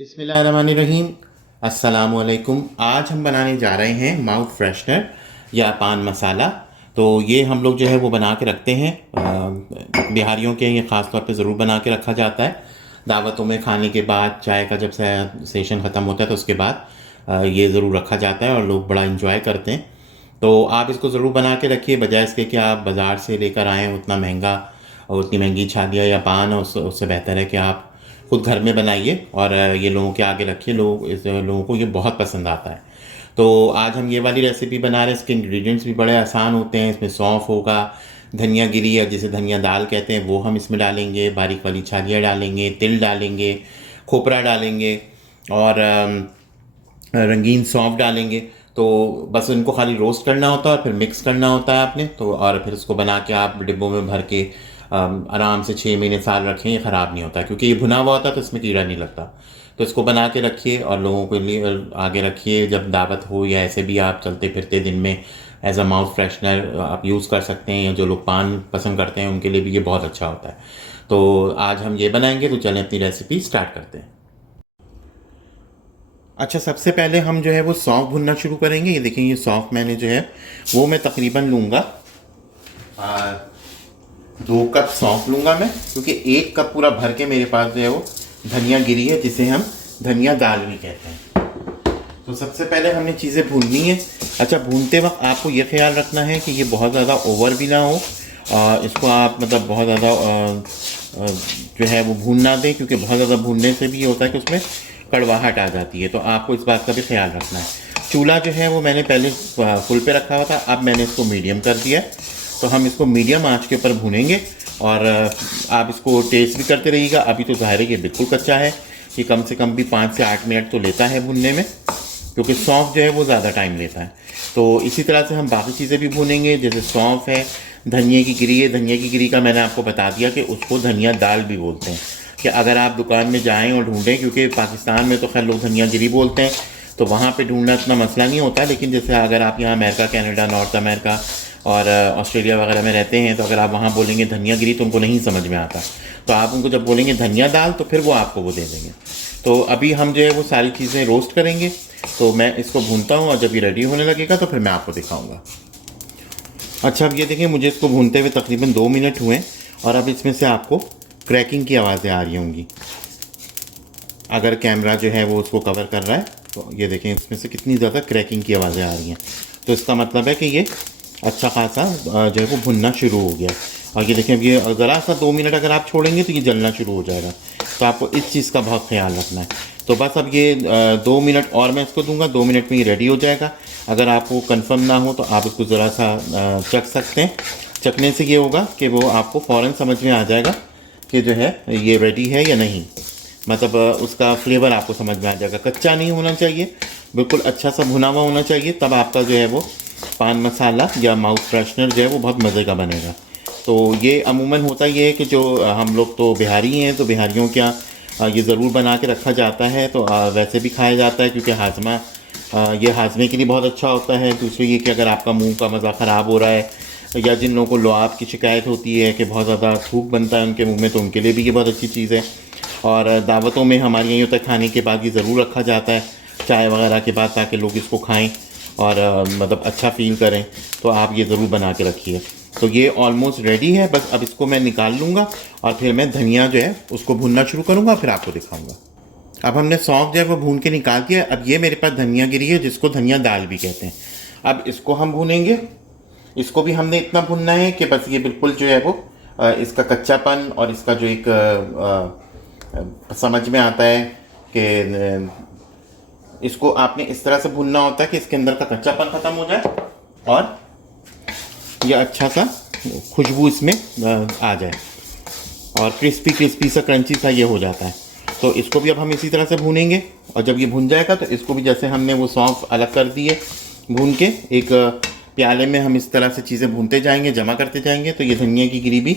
बिस्मिल्लाहिर्रहमानिर्रहीम। अस्सलामुअलैकुम। आज हम बनाने जा रहे हैं माउथ फ्रेशनर या पान मसाला। तो ये हम लोग जो है वो बना के रखते हैं। बिहारियों के ये ख़ास तौर पे ज़रूर बना के रखा जाता है। दावतों में खाने के बाद, चाय का जब सेशन ख़त्म होता है तो उसके बाद ये ज़रूर रखा जाता है और लोग बड़ा इंजॉय करते हैं। तो आप इसको ज़रूर बना के रखिए, बजाय इसके कि आप बाज़ार से लेकर आएँ उतना महंगा, और उतनी महंगी छालिया या पान। उससे बेहतर है कि आप खुद घर में बनाइए और ये लोगों के आगे रखिए। लोगों को ये बहुत पसंद आता है। तो आज हम ये वाली रेसिपी बना रहे हैं। इसके इंग्रेडिएंट्स भी बड़े आसान होते हैं। इसमें सौंफ होगा, धनिया गिरी या जिसे धनिया दाल कहते हैं वो हम इसमें डालेंगे, बारीक वाली छालियाँ डालेंगे, तिल डालेंगे, खोपरा डालेंगे और रंगीन सौंफ डालेंगे। तो बस इनको खाली रोस्ट करना होता है और फिर मिक्स करना होता है आपने तो, और फिर उसको बना के आप डिब्बों में भर के आराम से 6 महीने साल रखें। ये ख़राब नहीं होता क्योंकि ये भुना हुआ होता है तो इसमें कीड़ा नहीं लगता। तो इसको बना के रखिए और लोगों के लिए आगे रखिए। जब दावत हो या ऐसे भी आप चलते फिरते दिन में एज अ माउथ फ्रेशनर आप यूज़ कर सकते हैं, या जो लोग पान पसंद करते हैं उनके लिए भी ये बहुत अच्छा होता है। तो आज हम ये बनाएंगे। तो चलें अपनी रेसिपी स्टार्ट करते हैं। अच्छा, सबसे पहले हम जो है वो सौंफ भुनना शुरू करेंगे। ये देखें, ये सौंफ मैंने जो है वो मैं तकरीबन लूँगा 2 कप सौंफ लूँगा मैं, क्योंकि 1 कप पूरा भर के मेरे पास जो है वो धनिया गिरी है, जिसे हम धनिया दाल भी कहते हैं। तो सबसे पहले हमने चीज़ें भूननी है। अच्छा, भूनते वक्त आपको ये ख्याल रखना है कि ये बहुत ज़्यादा ओवर भी ना हो। इसको आप मतलब बहुत ज़्यादा जो है वो भून ना दें, क्योंकि बहुत ज़्यादा भूनने से भी ये होता है कि उसमें कड़वाहट आ जाती है। तो आपको इस बात का भी ख्याल रखना है। चूल्हा जो है वो मैंने पहले फुल पे रखा हुआ था, अब मैंने इसको मीडियम कर दिया। तो हम इसको मीडियम आंच के ऊपर भूनेंगे और आप इसको टेस्ट भी करते रहिएगा। अभी तो ज़ाहिर है कि बिल्कुल कच्चा है, कि कम से कम भी 5 से 8 मिनट तो लेता है भूनने में, क्योंकि सौंफ जो है वो ज़्यादा टाइम लेता है। तो इसी तरह से हम बाकी चीज़ें भी भूनेंगे। जैसे सौंफ है, धनिया की गिरी है। धनिया की गिरी का मैंने आपको बता दिया कि उसको धनिया दाल भी बोलते हैं। कि अगर आप दुकान में जाएं और ढूंढें, क्योंकि पाकिस्तान में तो खैर लोग धनिया गिरी बोलते हैं, तो वहाँ पे ढूंढना इतना मसला नहीं होता। लेकिन जैसे अगर आप यहाँ अमेरिका, कनाडा, नॉर्थ अमेरिका और ऑस्ट्रेलिया वगैरह में रहते हैं, तो अगर आप वहाँ बोलेंगे धनिया गिरी तो उनको नहीं समझ में आता। तो आप उनको जब बोलेंगे धनिया दाल तो फिर वो आपको वो दे देंगे। तो अभी हम जो है वो सारी चीज़ें रोस्ट करेंगे। तो मैं इसको भूनता हूँ और जब ये रेडी होने लगेगा तो फिर मैं आपको दिखाऊँगा। अच्छा, अब ये देखिए, मुझे इसको भूनते हुए तकरीबन 2 मिनट हुए और अब इसमें से आपको क्रैकिंग की आवाज़ें आ रही होंगी। अगर कैमरा जो है वो उसको कवर कर रहा है तो ये देखें इसमें से कितनी ज़्यादा क्रैकिंग की आवाज़ें आ रही हैं। तो इसका मतलब है कि ये अच्छा खासा जो है वो भुनना शुरू हो गया। और ये देखें, अब ये ज़रा सा 2 मिनट अगर आप छोड़ेंगे तो ये जलना शुरू हो जाएगा। तो आपको इस चीज़ का बहुत ख्याल रखना है। तो बस अब ये 2 मिनट और मैं इसको दूंगा, 2 मिनट में ये रेडी हो जाएगा। अगर आपको कंफर्म ना हो तो आप इसको ज़रा सा चख सकते हैं। चखने से ये होगा कि वो आपको फ़ौरन समझ में आ जाएगा कि जो है ये रेडी है या नहीं। मतलब उसका फ्लेवर आपको समझ में आ जाएगा। कच्चा नहीं होना चाहिए, बिल्कुल अच्छा सा भुना हुआ होना चाहिए, तब आपका जो है वो पान मसाला या माउथ फ्रेशनर जो है वो बहुत मज़े का बनेगा। तो ये अमूमन होता ये है कि जो हम लोग तो बिहारी हैं, तो बिहारियों क्या ये ज़रूर बना के रखा जाता है। तो वैसे भी खाया जाता है, क्योंकि हाजमा ये हाजमे के लिए बहुत अच्छा होता है। दूसरी ये कि अगर आपका मुंह का मज़ा ख़राब हो रहा है, या जिन लोगों को लुआब की शिकायत होती है कि बहुत ज़्यादा थूक बनता है उनके मुंह में, तो उनके लिए भी ये बहुत अच्छी चीज़ है। और दावतों में हमारे यहीं होता है, खाने के बाद ये ज़रूर रखा जाता है, चाय वगैरह के बाद, ताकि लोग इसको खाएं और मतलब अच्छा फ़ील करें। तो आप ये ज़रूर बना के रखिए। तो ये ऑलमोस्ट रेडी है। बस अब इसको मैं निकाल लूँगा और फिर मैं धनिया जो है उसको भूनना शुरू करूँगा, फिर आपको दिखाऊँगा। अब हमने सौंफ जो है वो भून के निकाल दिया। अब ये मेरे पास धनिया गिरी है, जिसको धनिया दाल भी कहते हैं। अब इसको हम भूनेंगे। इसको भी हमने इतना भुनना है कि बस ये बिल्कुल जो है वो इसका कच्चापन और इसका जो एक समझ में आता है कि इसको आपने इस तरह से भुनना होता है कि इसके अंदर का कच्चापन ख़त्म हो जाए और ये अच्छा सा खुशबू इसमें आ जाए और क्रिस्पी क्रिस्पी सा, क्रंची सा ये हो जाता है। तो इसको भी अब हम इसी तरह से भूनेंगे। और जब ये भुन जाएगा तो इसको भी जैसे हमने वो सौंफ अलग कर दिए भून के, एक प्याले में हम इस तरह से चीज़ें भूनते जाएंगे, जमा करते जाएंगे। तो ये धनिया की गिरी भी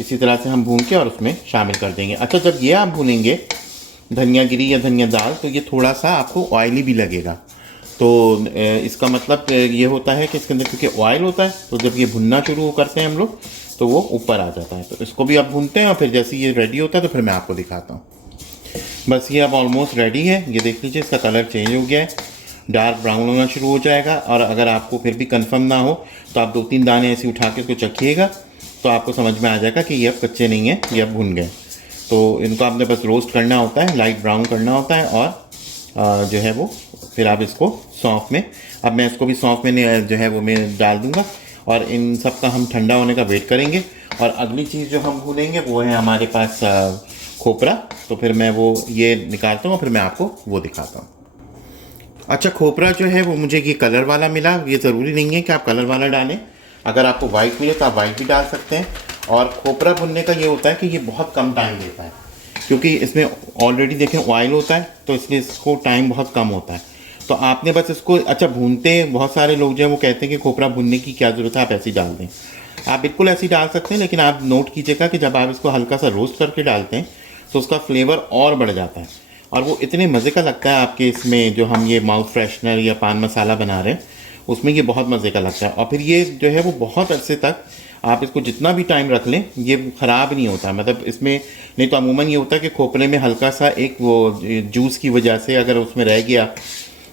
इसी तरह से हम भून के और उसमें शामिल कर देंगे। अच्छा, जब ये आप भूनेंगे धनिया गिरी या धनिया दाल, तो ये थोड़ा सा आपको ऑयली भी लगेगा। तो इसका मतलब ये होता है कि इसके अंदर क्योंकि ऑयल होता है, तो जब ये भुनना शुरू करते हैं हम लोग तो वो ऊपर आ जाता है। तो इसको भी आप भूनते हैं और फिर जैसे ये रेडी होता है तो फिर मैं आपको दिखाता हूँ। बस ये अब ऑलमोस्ट रेडी है। ये देख लीजिए इसका कलर चेंज हो गया है, डार्क ब्राउन होना शुरू हो जाएगा। और अगर आपको फिर भी कंफर्म ना हो तो आप 2-3 दाने ऐसे उठा के इसको चखिएगा तो आपको समझ में आ जाएगा कि ये अब कच्चे नहीं हैं, ये अब भुन गए। तो इनको आपने बस रोस्ट करना होता है, लाइट ब्राउन करना होता है। और जो है वो फिर आप इसको सौंफ में, अब मैं इसको भी सौंफ में जो है वो मैं डाल दूँगा। और इन सब का हम ठंडा होने का वेट करेंगे। और अगली चीज़ जो हम भूनेंगे वो है हमारे पास खोपरा। तो फिर मैं वो ये निकालता हूँ और फिर मैं आपको वो दिखाता हूँ। अच्छा, खोपरा जो है वो मुझे ये कलर वाला मिला। ये ज़रूरी नहीं है कि आप कलर वाला डालें, अगर आपको वाइट मिले तो आप वाइट भी डाल सकते हैं। और खोपरा भुनने का ये होता है कि ये बहुत कम टाइम लेता है, क्योंकि इसमें ऑलरेडी देखें ऑयल होता है, तो इसलिए इसको टाइम बहुत कम होता है। तो आपने बस इसको अच्छा भूनते हैं। बहुत सारे लोग जो है वो कहते हैं कि खोपरा भुनने की क्या ज़रूरत है, आप ऐसे ही डाल दें। आप बिल्कुल ऐसे ही डाल सकते हैं, लेकिन आप नोट कीजिएगा कि जब आप इसको हल्का सा रोस्ट करके डालते हैं तो उसका फ्लेवर और बढ़ जाता है और वो इतने मज़े का लगता है आपके इसमें जो हम ये माउथ फ्रेशनर या पान मसाला बना रहे हैं उसमें ये बहुत मज़े का लगता है। और फिर ये जो है वो बहुत अरसे तक आप इसको जितना भी टाइम रख लें ये ख़राब नहीं होता। मतलब इसमें नहीं तो अमूमन ये होता है कि खोपरे में हल्का सा एक वो जूस की वजह से अगर उसमें रह गया,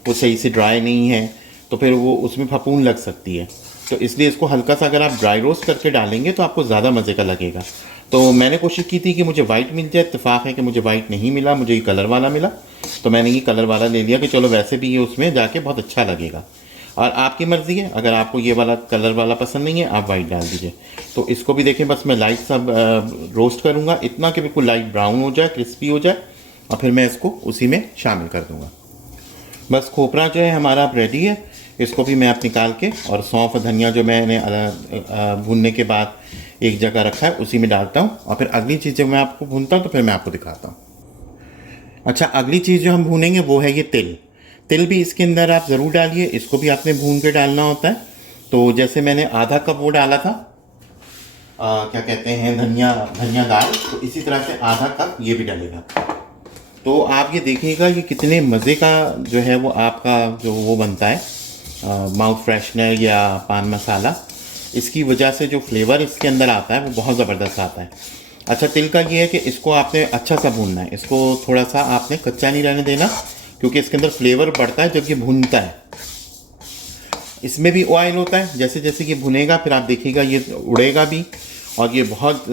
वो सही से ड्राई नहीं है, तो फिर वो उसमें फफूंद लग सकती है। तो इसलिए इसको हल्का सा अगर आप ड्राई रोस्ट करके डालेंगे तो आपको ज़्यादा मज़े का लगेगा। तो मैंने कोशिश की थी कि मुझे वाइट मिल जाए, इत्तेफाक है कि मुझे वाइट नहीं मिला, मुझे ये कलर वाला मिला। तो मैंने ये कलर वाला ले लिया कि चलो वैसे भी ये उसमें जाके बहुत अच्छा लगेगा। और आपकी मर्ज़ी है, अगर आपको ये वाला कलर वाला पसंद नहीं है आप वाइट डाल दीजिए। तो इसको भी देखें, बस मैं लाइट सा रोस्ट करूँगा, इतना कि बिल्कुल लाइट ब्राउन हो जाए, क्रिस्पी हो जाए, और फिर मैं इसको उसी में शामिल कर दूँगा। बस खोपरा जो है हमारा अब रेडी है। इसको भी मैं आप निकाल के और सौंफ और धनिया जो मैंने भूनने के बाद एक जगह रखा है उसी में डालता हूँ। और फिर अगली चीज़ जब मैं आपको भूनता हूँ तो फिर मैं आपको दिखाता हूँ। अच्छा, अगली चीज़ जो हम भूनेंगे वो है ये तिल। तिल भी इसके अंदर आप ज़रूर डालिए, इसको भी आपने भून के डालना होता है। तो जैसे मैंने आधा कप वो डाला था क्या कहते हैं धनिया दाल, तो इसी तरह से आधा कप ये भी डालेगा। तो आप ये देखिएगा ये कितने मज़े का जो है वो आपका जो वो बनता है माउथ फ्रेशनर या पान मसाला। इसकी वजह से जो फ्लेवर इसके अंदर आता है वो बहुत ज़बरदस्त आता है। अच्छा, तिल का ये है कि इसको आपने अच्छा सा भूनना है, इसको थोड़ा सा आपने कच्चा नहीं रहने देना, क्योंकि इसके अंदर फ्लेवर बढ़ता है जब ये भूनता है। इसमें भी ऑयल होता है, जैसे जैसे ये भुनेगा फिर आप देखिएगा ये उड़ेगा भी और ये बहुत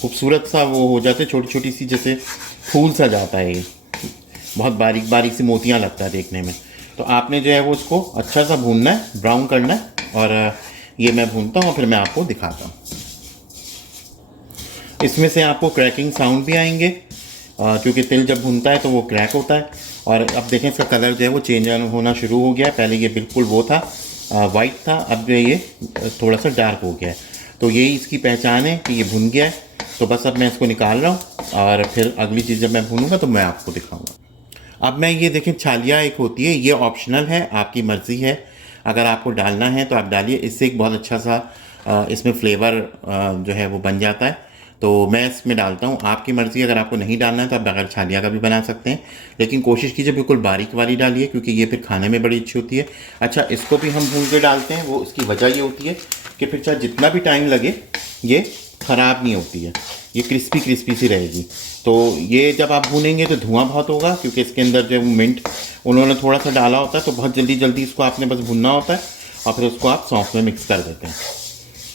खूबसूरत सा वो हो जाते हैं, छोटी छोटी सी जैसे फूल सा जाता है, ये बहुत बारीक बारीक सी मोतियाँ लगता है देखने में। तो आपने जो है वो उसको अच्छा सा भूनना है, ब्राउन करना है। और ये मैं भूनता हूँ और फिर मैं आपको दिखाता हूँ। इसमें से आपको क्रैकिंग साउंड भी आएंगे क्योंकि तिल जब भूनता है तो वो क्रैक होता है। और अब देखें इसका कलर जो है वो चेंज होना शुरू हो गया है। पहले ये बिल्कुल वो था वाइट था, अब जो ये थोड़ा सा डार्क हो गया है। तो यही इसकी पहचान है कि ये भुन गया है। तो बस अब मैं इसको निकाल रहा हूँ और फिर अगली चीज़ जब मैं भूनूंगा तो मैं आपको दिखाऊंगा। अब मैं ये देखें छालिया एक होती है, ये ऑप्शनल है, आपकी मर्ज़ी है, अगर आपको डालना है तो आप डालिए। इससे एक बहुत अच्छा सा इसमें फ्लेवर जो है वो बन जाता है। तो मैं इसमें डालता हूँ, आपकी मर्ज़ी। अगर आपको नहीं डालना है तो आप बगैर छालिया का भी बना सकते हैं, लेकिन कोशिश कीजिए बिल्कुल बारीक वाली डालिए क्योंकि ये फिर खाने में बड़ी अच्छी होती है। अच्छा, इसको भी हम भून के डालते हैं, वो इसकी वजह ये होती है कि फिर चाहे जितना भी टाइम लगे ये ख़राब नहीं होती है, ये क्रिस्पी क्रिस्पी सी रहेगी। तो ये जब आप भूनेंगे तो धुआं बहुत होगा क्योंकि इसके अंदर जो मिंट उन्होंने थोड़ा सा डाला होता है, तो बहुत जल्दी जल्दी इसको आपने बस भुनना होता है और फिर उसको आप सौंफ में मिक्स कर देते हैं।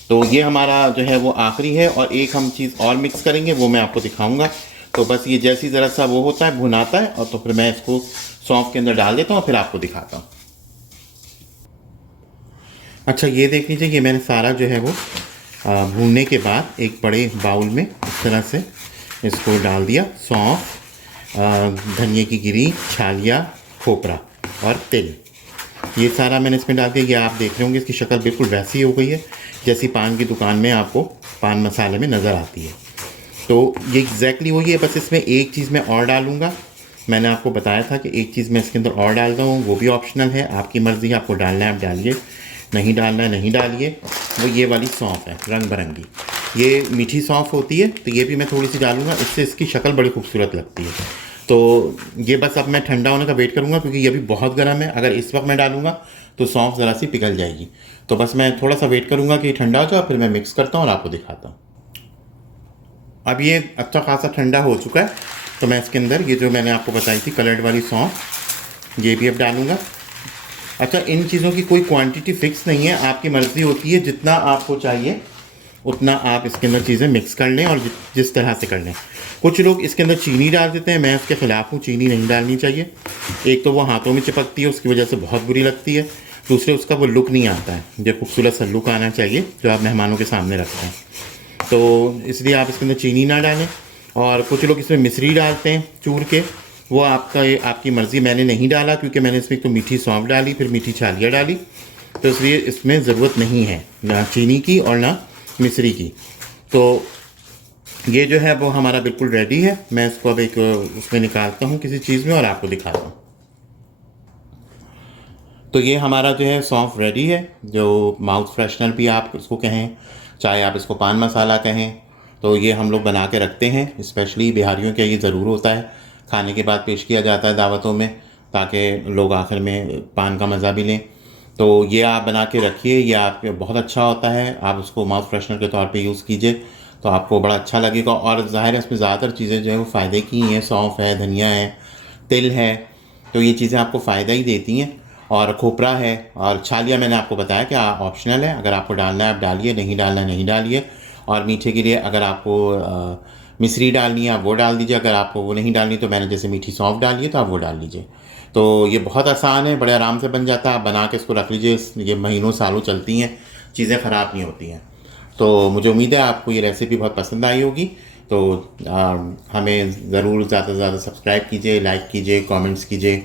तो ये हमारा जो है वो आखिरी है और एक हम चीज़ और मिक्स करेंगे, वो मैं आपको दिखाऊंगा। तो बस ये जैसी ज़रा सा वो होता है भुनाता है और तो फिर मैं इसको सौंफ के अंदर डाल देता हूँ और फिर आपको दिखाता हूँ। अच्छा, ये देख लीजिए, ये मैंने सारा जो है वो भूनने के बाद एक बड़े बाउल में इस तरह से इसको डाल दिया। सौंफ, धनिया की गिरी, छालिया, खोपरा और तिल, ये सारा मैंने इसमें डाल दिया। ये आप देख रहे होंगे इसकी शक्ल बिल्कुल वैसी हो गई है जैसी पान की दुकान में आपको पान मसाले में नज़र आती है। तो ये एग्जैक्टली वही है, बस इसमें एक चीज़ मैं और डालूँगा। मैंने आपको बताया था कि एक चीज़ मैं इसके अंदर और डालता हूँ, वो भी ऑप्शनल है, आपकी मर्ज़ी है, आपको डालना है आप डालिए, नहीं डालना है नहीं डालिए। वो ये वाली सौंफ है रंग बिरंगी, ये मीठी सौंफ होती है, तो ये भी मैं थोड़ी सी डालूँगा, इससे इसकी शक्ल बड़ी खूबसूरत लगती है। तो ये बस अब मैं ठंडा होने का वेट करूँगा क्योंकि ये भी बहुत गर्म है। अगर इस वक्त मैं डालूँगा तो सौंफ ज़रा सी पिघल जाएगी। तो बस मैं थोड़ा सा वेट करूँगा कि ठंडा हो जाए, फिर मैं मिक्स करता हूँ और आपको दिखाता हूँ। अब ये अच्छा खासा ठंडा हो चुका है, तो मैं इसके अंदर ये जो मैंने आपको बताई थी कलर्ड वाली सौंफ, ये भी अब डालूँगा। अच्छा, इन चीज़ों की कोई क्वांटिटी फ़िक्स नहीं है, आपकी मर्ज़ी होती है, जितना आपको चाहिए उतना आप इसके अंदर चीज़ें मिक्स कर लें और जिस तरह से कर लें। कुछ लोग इसके अंदर चीनी डाल देते हैं, मैं इसके ख़िलाफ़ हूँ, चीनी नहीं डालनी चाहिए। एक तो वो हाथों में चिपकती है, उसकी वजह से बहुत बुरी लगती है, दूसरे उसका वो लुक नहीं आता है, जो खूबसूरत सा लुक आना चाहिए जो आप मेहमानों के सामने रखते हैं। तो इसलिए आप इसके अंदर चीनी ना डालें। और कुछ लोग इसमें मिश्री डालते हैं चूर के, वो आपकी मर्ज़ी। मैंने नहीं डाला क्योंकि मैंने इसमें तो मीठी सौंफ डाली, फिर मीठी छालिया डाली, तो इसलिए इसमें ज़रूरत नहीं है ना चीनी की और ना मिश्री की। तो ये जो है वो हमारा बिल्कुल रेडी है। मैं इसको अब एक उसमें निकालता हूँ किसी चीज़ में और आपको दिखाता हूँ। तो ये हमारा जो है सौंफ रेडी है, जो माउथ फ्रेशनर भी आप इसको कहें, चाहे आप इसको पान मसाला कहें। तो ये हम लोग बना के रखते हैं, स्पेशली बिहारियों के ये ज़रूर होता है, खाने के बाद पेश किया जाता है दावतों में, ताकि लोग आखिर में पान का मज़ा भी लें। तो ये आप बना के रखिए, ये आपके बहुत अच्छा होता है। आप उसको माउथ फ्रेशनर के तौर पे यूज़ कीजिए तो आपको बड़ा अच्छा लगेगा। और ज़ाहिर है इसमें ज़्यादातर चीज़ें जो है वो फ़ायदे की ही हैं। सौंफ है, धनिया है, तिल है, तो ये चीज़ें आपको फ़ायदा ही देती हैं। और खोपरा है और छालिया मैंने आपको बताया कि ऑप्शनल है, अगर आपको डालना है आप डालिए, नहीं डालना नहीं डालिए। और मीठे के लिए अगर आपको मिश्री डालनी है आप वो डाल दीजिए, अगर आपको वो नहीं डालनी तो मैंने जैसे मीठी सौंफ डाली है तो आप वो डाल लीजिए। तो ये बहुत आसान है, बड़े आराम से बन जाता है। आप बना के इसको रख लीजिए, ये महीनों सालों चलती हैं, चीज़ें ख़राब नहीं होती हैं। तो मुझे उम्मीद है आपको ये रेसिपी बहुत पसंद आई होगी। तो हमें ज़रूर ज़्यादा से ज़्यादा सब्सक्राइब कीजिए, लाइक कीजिए, कमेंट्स कीजिए।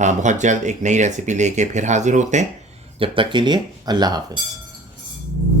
बहुत जल्द एक नई रेसिपी लेके फिर हाज़िर होते हैं। जब तक के लिए अल्लाह हाफ़िज़।